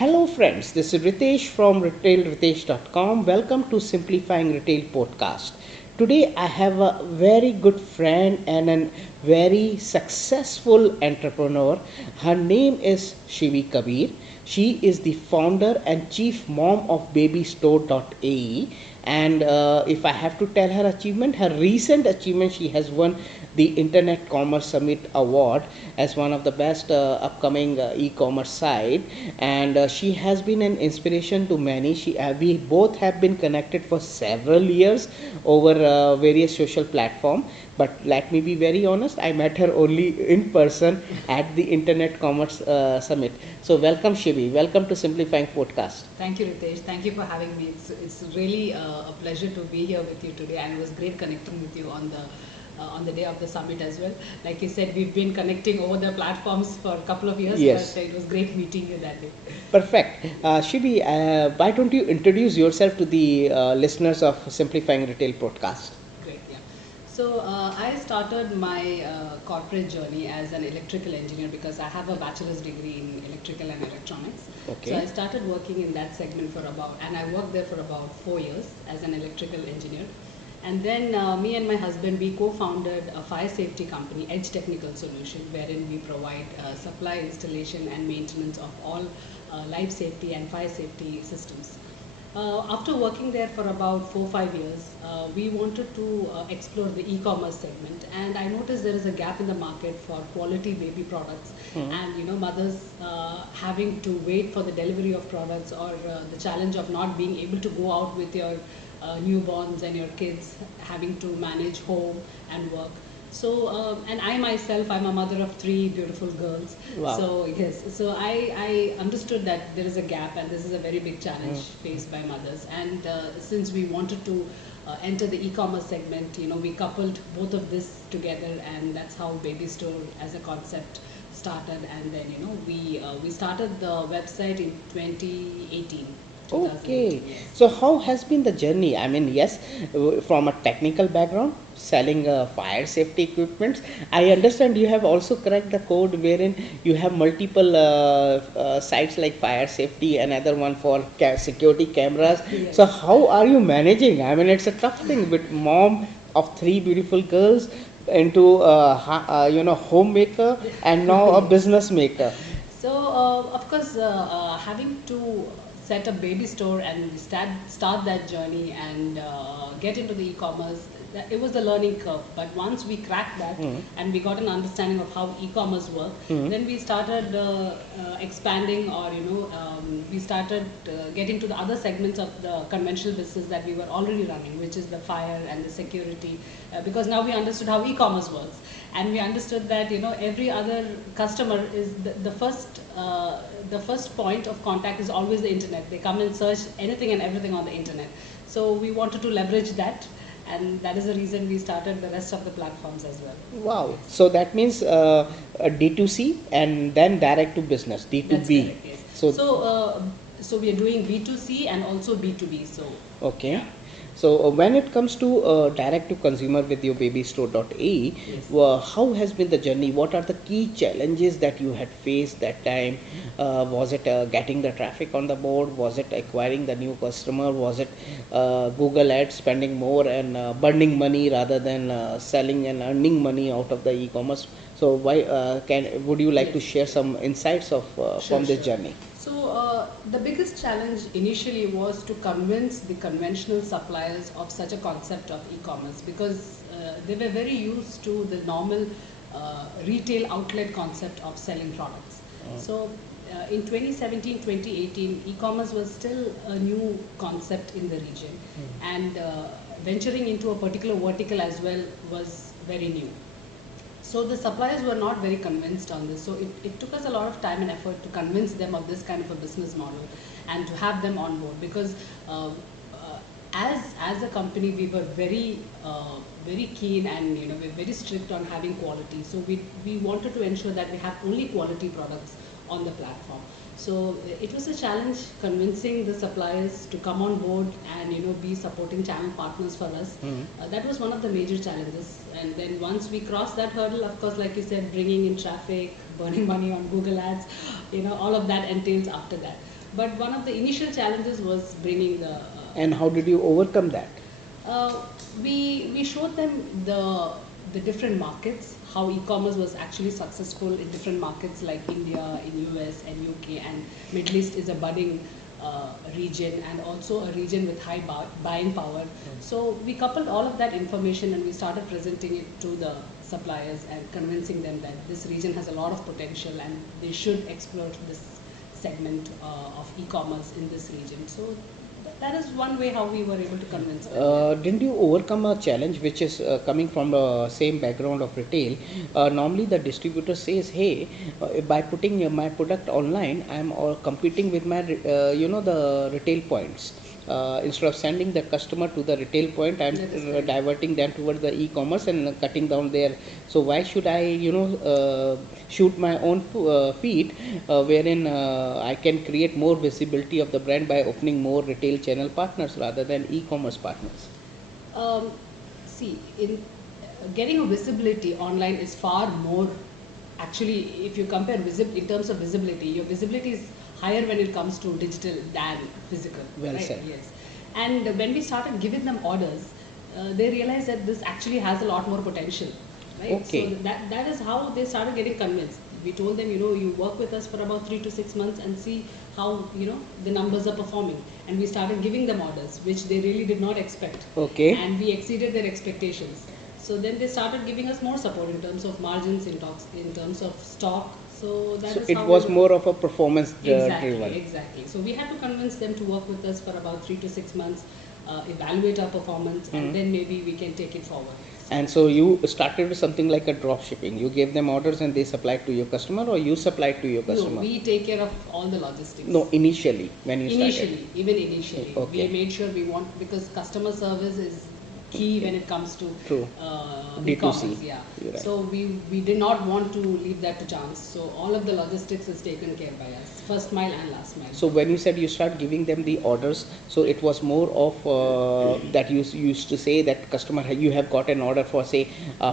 Hello, friends. This is Ritesh from retailritesh.com. Welcome to Simplifying Retail podcast. Today, I have a very good friend and a very successful entrepreneur. Her name is Shibi Kabeer. She is the founder and chief mom of babystore.ae. And if I have to tell her achievement, her recent achievement, she has won the Internet Commerce Summit Award as one of the best upcoming e-commerce site, and she has been an inspiration to many. We both have been connected for several years over various social platforms. But let me be very honest, I met her only in person at the Internet Commerce Summit. So welcome, Shibi. Welcome to Simplifying Podcast. Thank you, Ritesh. Thank you for having me. It's really a pleasure to be here with you today, and it was great connecting with you on the day of the summit as well. Like you said, we've been connecting over the platforms for a couple of years, Yes. but it was great meeting you that day. Perfect. Shibi, why don't you introduce yourself to the listeners of Simplifying Retail podcast? Great, yeah. So I started my corporate journey as an electrical engineer because I have a bachelor's degree in electrical and electronics. Okay. So I started working in that segment and I worked there for about 4 years as an electrical engineer. And then me and my husband, we co-founded a fire safety company, Edge Technical Solution, wherein we provide supply, installation and maintenance of all life safety and fire safety systems. After working there for about 4 5 years, we wanted to explore the e-commerce segment, and I noticed there is a gap in the market for quality baby products, and mothers having to wait for the delivery of products, or the challenge of not being able to go out with your newborns and your kids, having to manage home and work. So, and I myself, I'm a mother of three beautiful girls. Wow. So, yes, so I understood that there is a gap and this is a very big challenge faced by mothers. And since we wanted to enter the e-commerce segment, we coupled both of this together, and that's how Baby Store as a concept started. And then, we started the website in 2018. Okay. 2018, yes. So how has been the journey? I mean, yes, from a technical background, selling fire safety equipments. I understand you have also cracked the code wherein you have multiple sites like fire safety, another one for security cameras. Yes. So how are you managing? I mean, it's a tough thing with mom of three beautiful girls into homemaker and now a business maker. So, of course, having to set a baby store and start that journey and get into the e-commerce, it was a learning curve. But once we cracked that and we got an understanding of how e-commerce works, then we started expanding, or we started getting to the other segments of the conventional business that we were already running, which is the fire and the security, because now we understood how e-commerce works, and we understood that every other customer is the first point of contact is always the internet. They come and search anything and everything on the internet. So we wanted to leverage that, and that is the reason we started the rest of the platforms as well. Wow. So that means a D2C and then direct to business, That's D2B. correct, yes. So, So we are doing B2C and also B2B. So okay. So when it comes to direct to consumer with your babystore.ae, Yes. how has been the journey? What are the key challenges that you had faced that time? Was it getting the traffic on the board? Was it acquiring the new customer? Was it Google Ads spending more and burning money rather than selling and earning money out of the e-commerce? So why would you like to Yes. share some insights of from this Sure. journey? So the biggest challenge initially was to convince the conventional suppliers of such a concept of e-commerce, because they were very used to the normal retail outlet concept of selling products. So in 2017, 2018, e-commerce was still a new concept in the region, and venturing into a particular vertical as well was very new. So the suppliers were not very convinced on this. So it took us a lot of time and effort to convince them of this kind of a business model and to have them on board, because as a company we were very keen, and we're very strict on having quality. So we wanted to ensure that we have only quality products on the platform. So it was a challenge convincing the suppliers to come on board and be supporting channel partners for us. That was one of the major challenges. And then once we crossed that hurdle, of course, like you said, bringing in traffic, burning money on Google Ads, all of that entails after that. But one of the initial challenges was bringing the And how did you overcome that? uh, we showed them the different markets, how e-commerce was actually successful in different markets like India, in US and UK, and Middle East is a budding region, and also a region with high buying power. So we coupled all of that information and we started presenting it to the suppliers and convincing them that this region has a lot of potential and they should explore this segment of e-commerce in this region. So that is one way how we were able to convince them. Didn't you overcome a challenge which is coming from the same background of retail? Normally, the distributor says, "Hey, by putting my product online, I'm all competing with my, the retail points. Instead of sending the customer to the retail point, I'm diverting them towards the e-commerce and cutting down their. So why should I, shoot my own feet, wherein I can create more visibility of the brand by opening more retail channel partners rather than e-commerce partners?" Um, See, in getting a visibility online is far more. Actually, if you compare in terms of visibility, your visibility is higher when it comes to digital than physical. Well right? said. Yes. And when we started giving them orders, they realized that this actually has a lot more potential. Right? Okay. So that is how they started getting convinced. We told them, you work with us for about 3 to 6 months and see how, the numbers are performing. And we started giving them orders, which they really did not expect. Okay. And we exceeded their expectations. So then they started giving us more support in terms of margins, in terms of stock. So that So is it how was more of a performance driven. Exactly. So we had to convince them to work with us for about 3 to 6 months, evaluate our performance, and then maybe we can take it forward. And so you started with something like a drop shipping. You gave them orders and they supplied to your customer, or you supplied to your No, customer? we take care of all the logistics. No, initially when you started. Even initially, Okay. we made sure because customer service is key when it comes to True. D2C. e-commerce. Yeah. You're right. So we did not want to leave that to chance. So all of the logistics is taken care by us, first mile and last mile. So when you said you start giving them the orders, so it was more of that you used to say that customer, you have got an order for say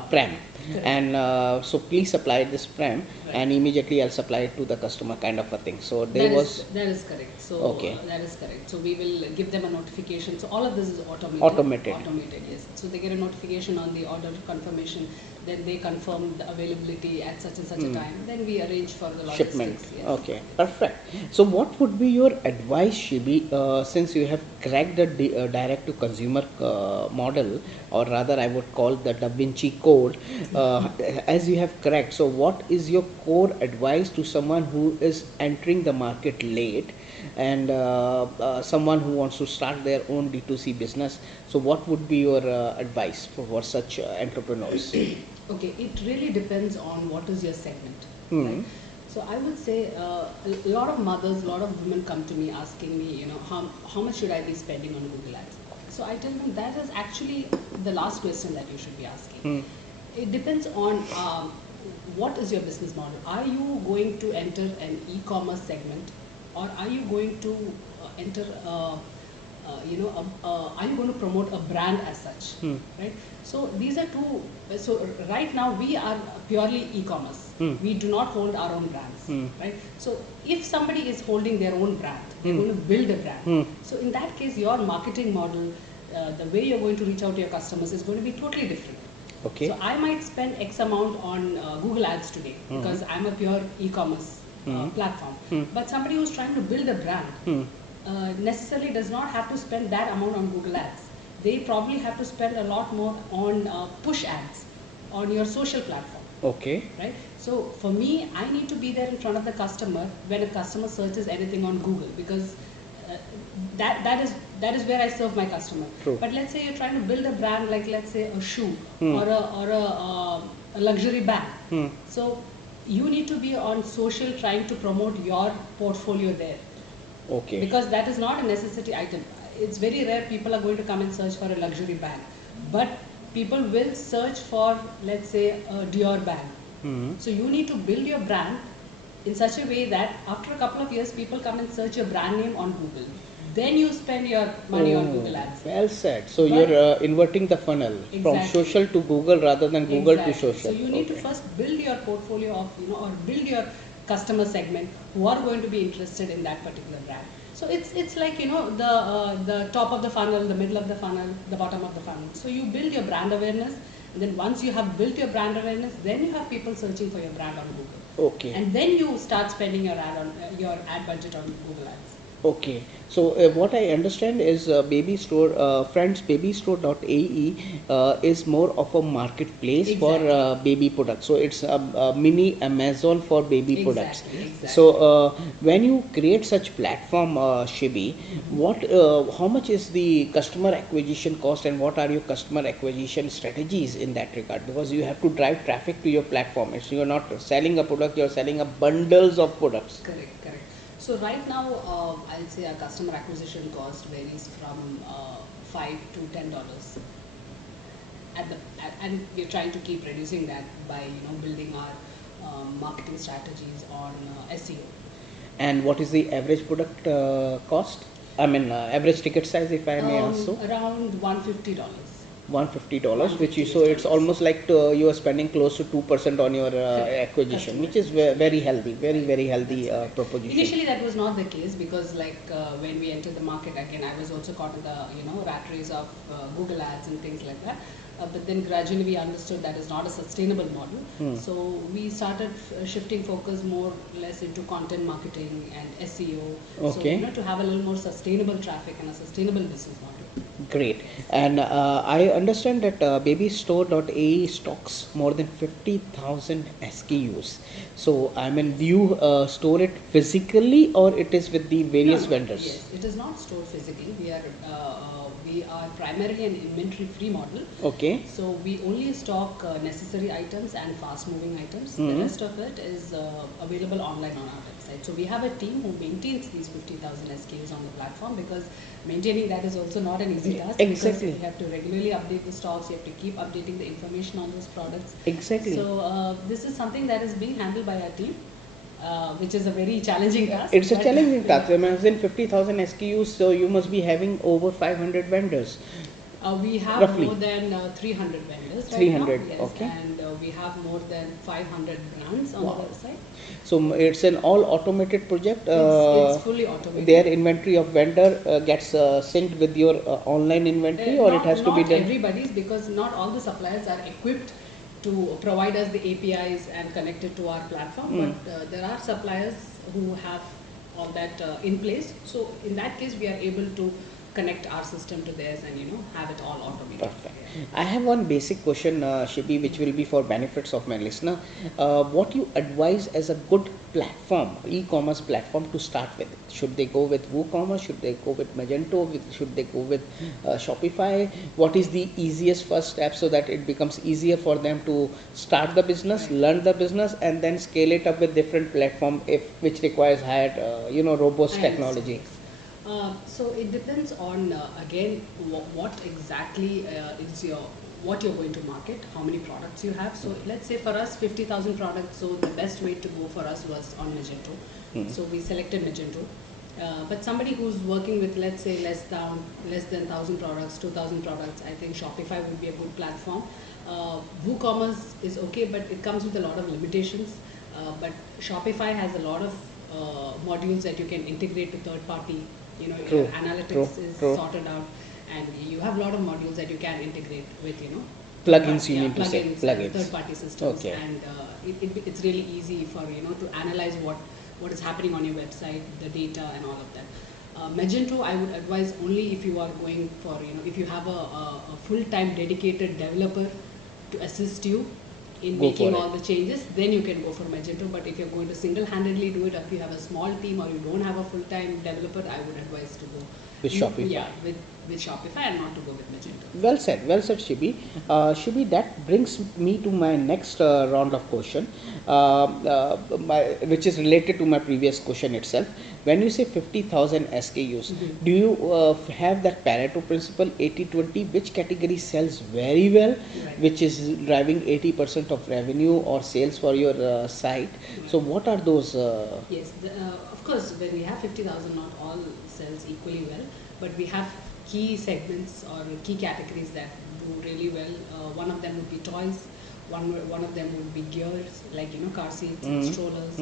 pram. Correct. And so please supply this pram, Right. and immediately I'll supply it to the customer, kind of a thing. So there That is correct. So Okay. that is correct. So we will give them a notification. So all of this is automated. Automated. Yes. So they get a notification on the order confirmation. Then they confirm the availability at such and such a time. Then we arrange for the logistics. shipment. Yes. Okay, perfect. So what would be your advice, Shibi, since you have cracked the direct to consumer model, or rather I would call the Da Vinci code, as you have cracked. So what is your core advice to someone who is entering the market late, and someone who wants to start their own D2C business? So what would be your advice for such entrepreneurs? Okay. It really depends on what is your segment. Hmm. Right? So I would say a lot of mothers, a lot of women come to me asking me, how much should I be spending on Google Ads? So I tell them that is actually the last question that you should be asking. It depends on what is your business model. Are you going to enter an e-commerce segment, or are you going to enter are you going to promote a brand as such, right? So these are two. So right now we are purely e-commerce. We do not hold our own brands, right? So if somebody is holding their own brand, they're going to build a brand. So in that case, your marketing model, the way you're going to reach out to your customers is going to be totally different. Okay. So I might spend X amount on Google Ads today because I'm a pure e-commerce platform. But somebody who's trying to build a brand necessarily does not have to spend that amount on Google Ads. They probably have to spend a lot more on push ads on your social platform. Okay. Right? So for me, I need to be there in front of the customer when a customer searches anything on Google, because that is where I serve my customer. True. But let's say you're trying to build a brand, like let's say a shoe or a luxury bag. So you need to be on social trying to promote your portfolio there. Okay. Because that is not a necessity item. It's very rare people are going to come and search for a luxury bag. But people will search for, let's say, a Dior bag. So you need to build your brand in such a way that after a couple of years, people come and search your brand name on Google. Then you spend your money on Google Ads. Well said. So But you're inverting the funnel from Exactly. social to Google rather than Google to Exactly. social. So you need to Okay. first build your portfolio of, or build your customer segment who are going to be interested in that particular brand. So it's like, the top of the funnel, the middle of the funnel, the bottom of the funnel. So you build your brand awareness, and then once you have built your brand awareness, then you have people searching for your brand on Google. Okay. And then you start spending your ad budget on Google Ads. Okay, so what I understand is baby store, friends baby store.ae is more of a marketplace for Exactly. baby products. So it's a mini Amazon for baby products. Exactly. So when you create such platform, Shibi, how much is the customer acquisition cost, and what are your customer acquisition strategies in that regard? Because you have to drive traffic to your platform. It's, you're not selling a product, you're selling a bundles of products. Correct. So right now, I'll say our customer acquisition cost varies from $5 to $10 and we're trying to keep reducing that by building our marketing strategies on SEO. And what is the average product cost? I mean, average ticket size, if I may ask so. Around $150. $150, which is, so it's almost like you are spending close to 2% on your acquisition, which is very healthy, very healthy proposition. Initially, that was not the case because, when we entered the market, again, I was also caught in the rat race of Google Ads and things like that. But then gradually we understood that is not a sustainable model. So we started shifting focus more or less into content marketing and SEO. Okay. So to have a little more sustainable traffic and a sustainable business model. Great. And I understand that babystore.ae stocks more than 50,000 SKUs. So, I mean, do you store it physically, or it is with the various vendors? Yes, it is not stored physically. We are primarily an inventory-free model. Okay. So we only stock necessary items and fast-moving items. The rest of it is available online on our website. So we have a team who maintains these 50,000 SKUs on the platform, because maintaining that is also not an easy task. Exactly. Because you have to regularly update the stocks. You have to keep updating the information on those products. Exactly. So this is something that is being handled by our team. Which is a very challenging task. It's a challenging task. Imagine 50,000 SKUs, so you must be having over 500 vendors. We have roughly more than 300 vendors right 300, now. Yes, okay. And we have more than 500 brands on the website. So it's an all automated project. It's fully automated. Their inventory of vendor gets synced with your online inventory, or it has to be done? Not everybody's, because not all the suppliers are equipped to provide us the APIs and connect it to our platform. But there are suppliers who have all that in place. So in that case, we are able to connect our system to theirs and have it all automated. Perfect. I have one basic question, Shibi, which will be for benefits of my listener. What you advise as a good platform, e-commerce platform to start with? Should they go with WooCommerce? Should they go with Magento? Should they go with Shopify? What is the easiest first step so that it becomes easier for them to start the business, learn the business, and then scale it up with different platform which requires higher, robust technology? So it depends on again what exactly is what you're going to market, how many products you have. So let's say for us 50,000 products. So the best way to go for us was on Magento. So we selected Magento. But somebody who's working with, let's say, less than 1,000 products, 2,000 products, I think Shopify would be a good platform. WooCommerce is okay, but it comes with a lot of limitations. But Shopify has a lot of modules that you can integrate to third party. Your analytics is sorted out, and you have a lot of modules that you can integrate with, plugins. You mean to say plugins, third party systems. Okay. And it's really easy for to analyze what is happening on your website, the data and all of that. Magento, I would advise only if you are going for, if you have a full-time dedicated developer to assist you in making all the changes, then you can go for Magento. But if you're going to single-handedly do it, if you have a small team or you don't have a full-time developer, I would advise to go with Shopify. Yeah, with Shopify, and not to go with Magento. Well said, Shibi. Shibi, that brings me to my next round of question, which is related to my previous question itself. When you say 50,000 SKUs, do you have that Pareto principle, 80-20, which category sells very well, which is driving 80% of revenue or sales for your site? So what are those? Yes, of course, when we have 50,000, not all sells equally well, but we have key segments or key categories that do really well. One of them would be toys, One of them would be gears, like car seats and Mm-hmm. strollers.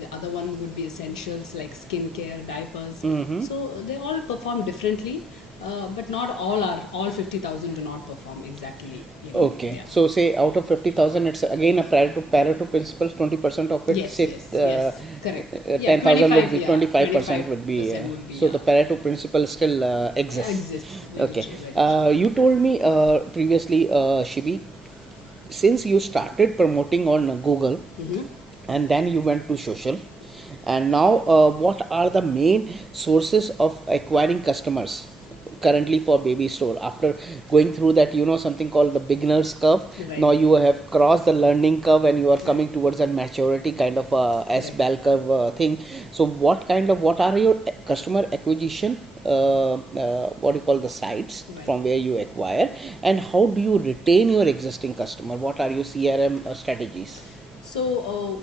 The other one would be essentials like skincare, diapers. Mm-hmm. So they all perform differently, but not all 50,000 do not perform exactly. Okay, Yeah. so say out of 50,000, it's again a Pareto principle, 20% of it, Yes, say yes, yes, correct. Yeah, 10,000 would 25, be, yeah, 25% would be, 25% would be, so the yeah. Pareto principle still Yeah, exists. exists. Okay, Very true, very true. you told me previously, Shibi, since you started promoting on Google Mhm. and then you went to social, and now what are the main sources of acquiring customers currently for baby store after going through that something called the beginners curve? Right. Now you have crossed the learning curve and you are coming towards a maturity kind of S Correct. bell curve thing. So what are your customer acquisition what do you call the sites Right. from where you acquire, and how do you retain your existing customer? What are your CRM strategies? So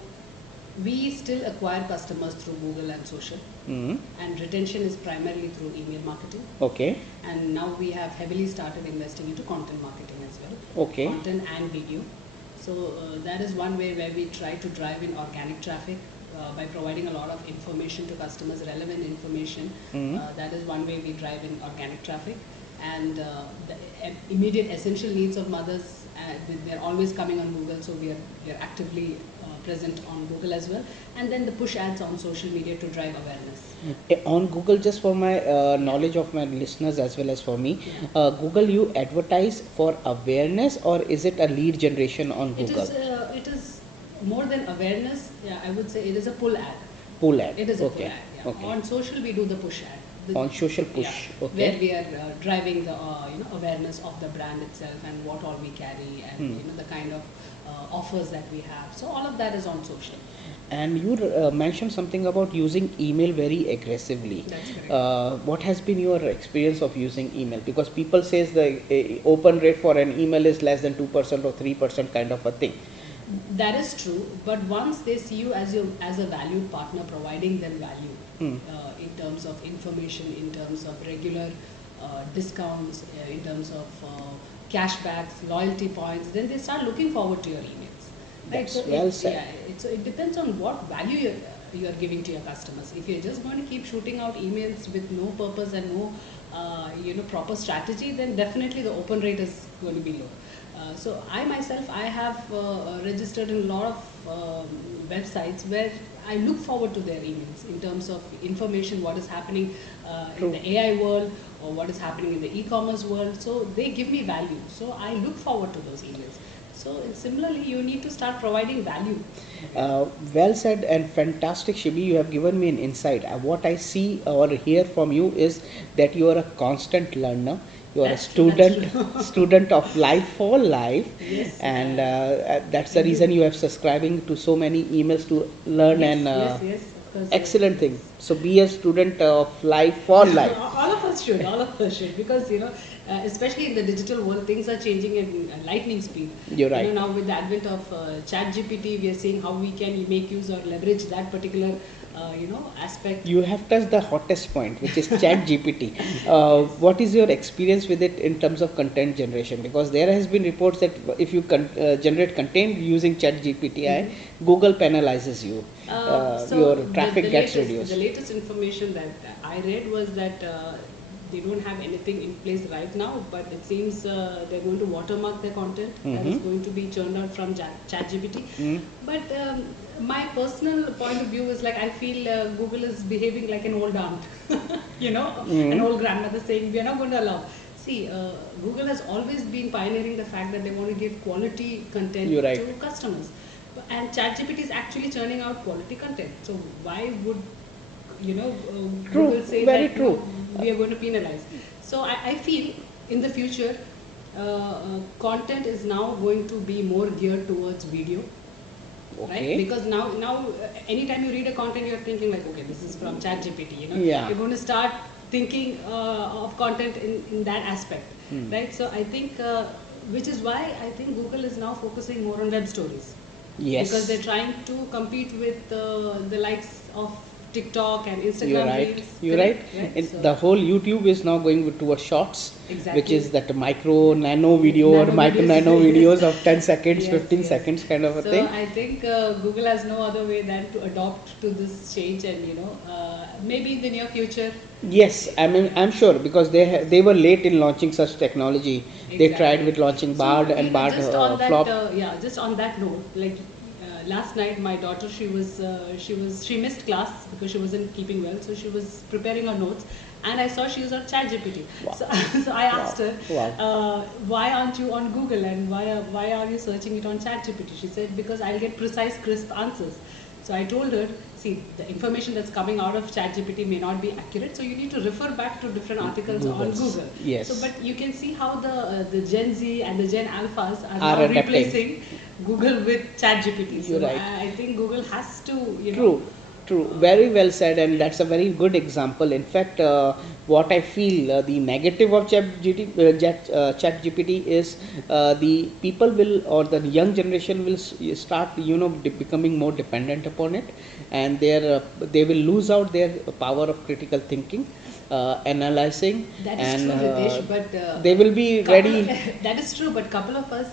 we still acquire customers through Google and social, Mm-hmm. and retention is primarily through email marketing. Okay. And now we have heavily started investing into content marketing as well, Okay. content and video. So that is one way where we try to drive in organic traffic by providing a lot of information to customers, relevant information. Mm-hmm. That is one way we drive in organic traffic. And the immediate essential needs of mothers, they're always coming on Google, so we are actively present on Google as well. And then the push ads on social media to drive awareness. On Google, just for my knowledge of my listeners as well as for me, Yeah. Google, you advertise for awareness, or is it a lead generation on Google? It is more than awareness. Yeah, I would say it is a pull ad. Pull ad. It is a pull Okay. ad. Yeah. Okay. On social, we do the push ad. On social Yeah, push. where Okay. we are driving the awareness of the brand itself and what all we carry, and the kind of offers that we have. So all of that is on social. And you mentioned something about using email very aggressively. That's correct. What has been your experience of using email? Because people says the open rate for an email is less than 2% or 3% kind of a thing. That is true, but once they see you as a valued partner, providing them value in terms of information, in terms of regular discounts, in terms of cashbacks, loyalty points, then they start looking forward to your emails. Right? That's So well said. so it depends on what value you're giving to your customers. If you're just going to keep shooting out emails with no purpose and no proper strategy, then definitely the open rate is going to be low. So I myself, I have registered in a lot of websites where I look forward to their emails in terms of information, what is happening in the AI world, or what is happening in the e-commerce world. So they give me value. So I look forward to those emails. So similarly, you need to start providing value. Well said and fantastic, Shibi. You have given me an insight. What I see or hear from you is that you are a constant learner. You are That's a true, that's student, student of life for life, Yes, and that's the reason you have subscribing to so many emails to learn. yes, And yes, of course. excellent thing. So be a student of life for life. All of us should, because especially in the digital world, things are changing at lightning speed. You're right. Now with the advent of Chat GPT, we are seeing how we can make use or leverage that particular aspect. You have touched the hottest point, which is Chat GPT. What is your experience with it in terms of content generation? Because there has been reports that if you generate content using Chat GPT, Google penalizes you. So Your traffic gets latest, reduced. The latest information that I read was that they don't have anything in place right now, but it seems they're going to watermark their content that is going to be churned out from ChatGPT. But my personal point of view is like I feel Google is behaving like an old aunt, an old grandmother saying we are not going to allow. See, Google has always been pioneering the fact that they want to give quality content You're right. to customers. And ChatGPT is actually churning out quality content. So why would True, Google say very that true. no, we are going to penalize? So I feel in the future, content is now going to be more geared towards video. Okay. Right? Because now anytime you read a content, you're thinking like, okay, this is from ChatGPT. Yeah. You're going to start thinking of content in that aspect, right? So I think, which is why I think Google is now focusing more on web stories. Yes. Because they're trying to compete with the likes of TikTok and You're Instagram right. reels. You're right. Correct? Right? And So the whole YouTube is now going towards shorts, which exactly. is that micro nano video or Nano micro videos. nano Yes. videos of 10 seconds, Yes, 15 yes. seconds kind of a So thing. I think Google has no other way than to adopt to this change, and maybe in the near future. Yes, I mean, I'm sure because they were late in launching such technology. They tried Exactly. with launching Bard So and Bard just on that, flopped. yeah, just on that note, like last night, my daughter, she missed class because she wasn't keeping well, so she was preparing her notes, and I saw she was on ChatGPT. Wow. So, so I Wow. asked her, Wow. why aren't you on Google, and why are you searching it on ChatGPT? She said, because I'll get precise, crisp answers. So I told her, see, the information that's coming out of ChatGPT may not be accurate, so you need to refer back to different articles on Googles. Google. Yes. So, but you can see how the Gen Z and the Gen Alphas are Are now adapting. replacing Google with ChatGPT. So You're right. I think Google has to, True, true. Very well said, and that's a very good example. In fact, what I feel the negative of ChatGPT is the people will or the young generation will start, becoming more dependent upon it, and they will lose out their power of critical thinking, analyzing, that is and true, Ritesh. But they will be ready. that is true. But couple of us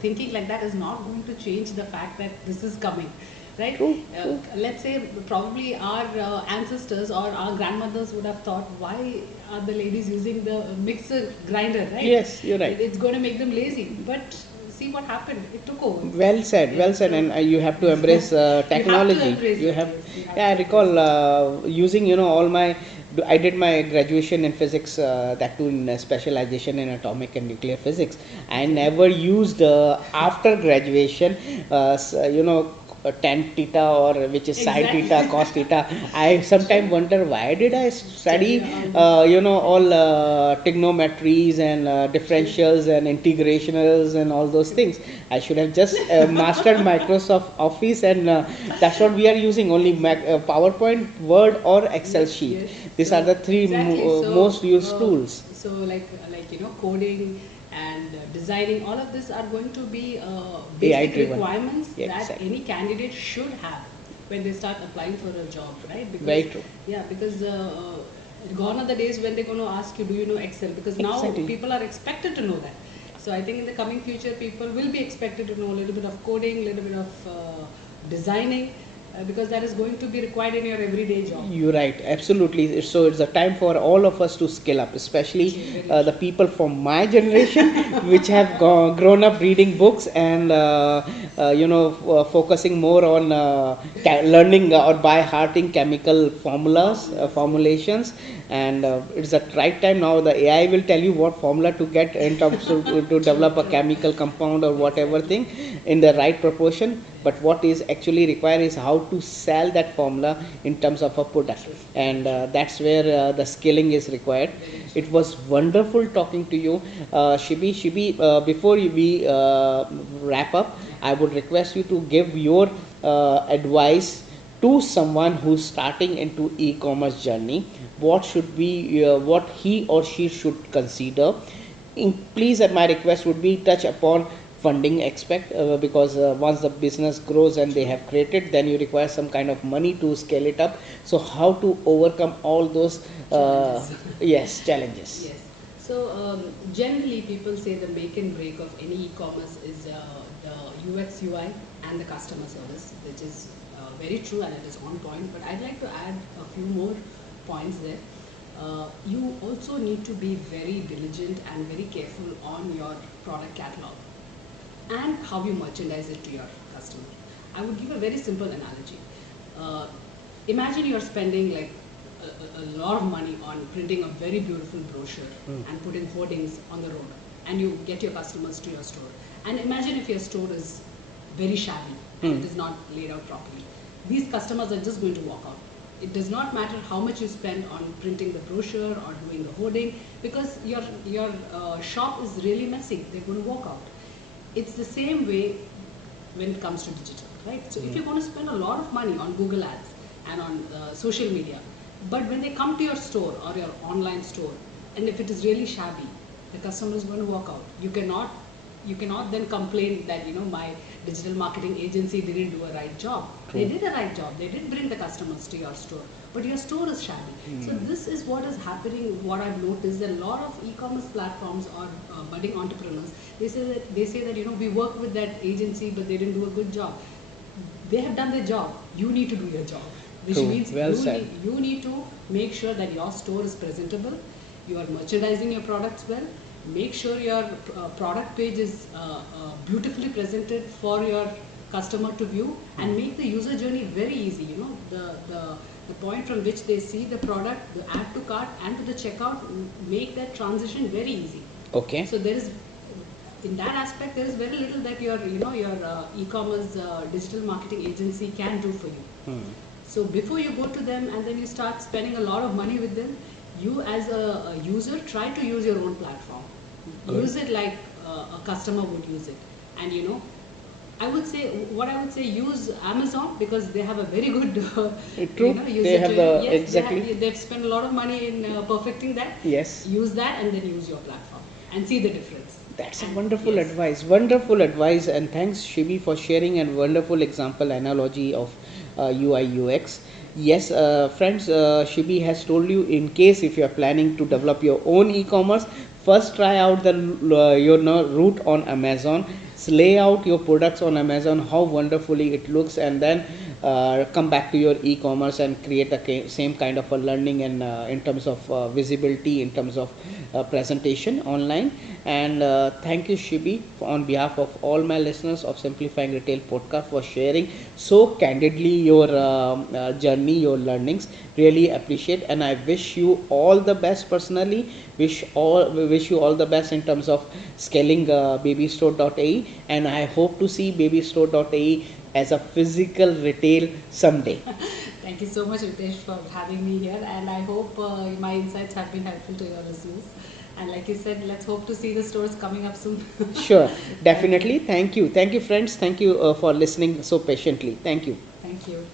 thinking like that is not going to change the fact that this is coming. Right? True, true. Let's say probably our ancestors or our grandmothers would have thought, why are the ladies using the mixer grinder, right? Yes, you're right. It's going to make them lazy. But see what happened. It took over. Well said, well said, and you have to embrace technology. embrace You it, have, yes, you have yeah. I to recall using, all my. I did my graduation in physics, that too in specialization in atomic and nuclear physics. I never used after graduation, tan theta or which is sine Exactly. theta, cos theta. I sometimes wonder why did I study, all trigonometries and differentials and integrationals and all those things. I should have just mastered Microsoft Office, and that's what we are using, only PowerPoint, Word, or Excel sheet. Yes. These So are the three exactly. most used tools. So coding and designing, all of this are going to be AI basic driven. requirements Yeah, that exactly. any candidate should have when they start applying for a job, right? Because, Very true. Yeah, because gone are the days when they're going to ask you, do you know Excel? Because now Exactly. people are expected to know that. So I think in the coming future, people will be expected to know a little bit of coding, a little bit of designing, because that is going to be required in your everyday job. You're right, absolutely. So it's a time for all of us to skill up, especially the people from my generation, which have grown up reading books and focusing more on learning or by hearting chemical formulas, formulations. And it's the right time now. The AI will tell you what formula to get in terms of to develop a chemical compound or whatever thing in the right proportion. But what is actually required is how to sell that formula in terms of a product, and that's where the skilling is required. It was wonderful talking to you, Shibi. Before we wrap up, I would request you to give your advice to someone who's starting into e-commerce journey. What should be what he or she should consider? Please, at my request would be touch upon funding aspect, because once the business grows and they have created, then you require some kind of money to scale it up. So how to overcome all those challenges? Yes. So generally, people say the make and break of any e-commerce is the UX, UI, and the customer service, which is very true and it is on point. But I'd like to add a few more points there. You also need to be very diligent and very careful on your product catalog and how you merchandise it to your customer. I would give a very simple analogy. Imagine you're spending like a lot of money on printing a very beautiful brochure and putting hoardings on the road, and you get your customers to your store. And imagine if your store is very shabby and it is not laid out properly. These customers are just going to walk out. It does not matter how much you spend on printing the brochure or doing the hoarding, because your shop is really messy. They're going to walk out. It's the same way when it comes to digital, right? So if you're going to spend a lot of money on Google Ads and on social media, but when they come to your store or your online store, and if it is really shabby, the customer is going to walk out. You cannot you cannot then complain that my digital marketing agency didn't do a right job. They True. did a right job. They did bring the customers to your store, but your store is shabby. So this is what is happening. What I've noticed, that a lot of e-commerce platforms or budding entrepreneurs, they say that we work with that agency, but they didn't do a good job. They have done their job. You need to do your job, which True. means Well said. you need to make sure that your store is presentable, you are merchandising your products well, make sure your product page is beautifully presented for your customer to view, and make the user journey very easy. The point from which they see the product, the add to cart and to the checkout, make that transition very easy. Okay. So there is, in that aspect, there is very little that your e-commerce digital marketing agency can do for you. So before you go to them and then you start spending a lot of money with them, you as a user try to use your own platform. Good. Use it like a customer would use it. And I would say, use Amazon, because they have a very good True. user They have journey. Yes, exactly. they've spent a lot of money in perfecting that. Yes. Use that and then use your platform and see the difference. That's a And wonderful yes. advice. Wonderful advice, and thanks, Shibi, for sharing a wonderful example analogy of UI UX. Yes, friends, Shibi has told you, in case if you are planning to develop your own e-commerce, first try out the route on Amazon. Lay out your products on Amazon, how wonderfully it looks, and then come back to your e-commerce and create the same kind of a learning, and in terms of visibility, in terms of presentation online. And thank you, Shibi, on behalf of all my listeners of Simplifying Retail podcast, for sharing so candidly your journey, your learnings. Really appreciate, and I wish you all the best personally. Wish you all the best in terms of scaling babystore.ae, and I hope to see babystore.ae as a physical retail someday. Thank you so much, Ritesh, for having me here, and I hope my insights have been helpful to your listeners. And like you said, let's hope to see the stores coming up soon. Sure, Thank definitely. you. Thank you, friends. Thank you for listening so patiently. Thank you. Thank you.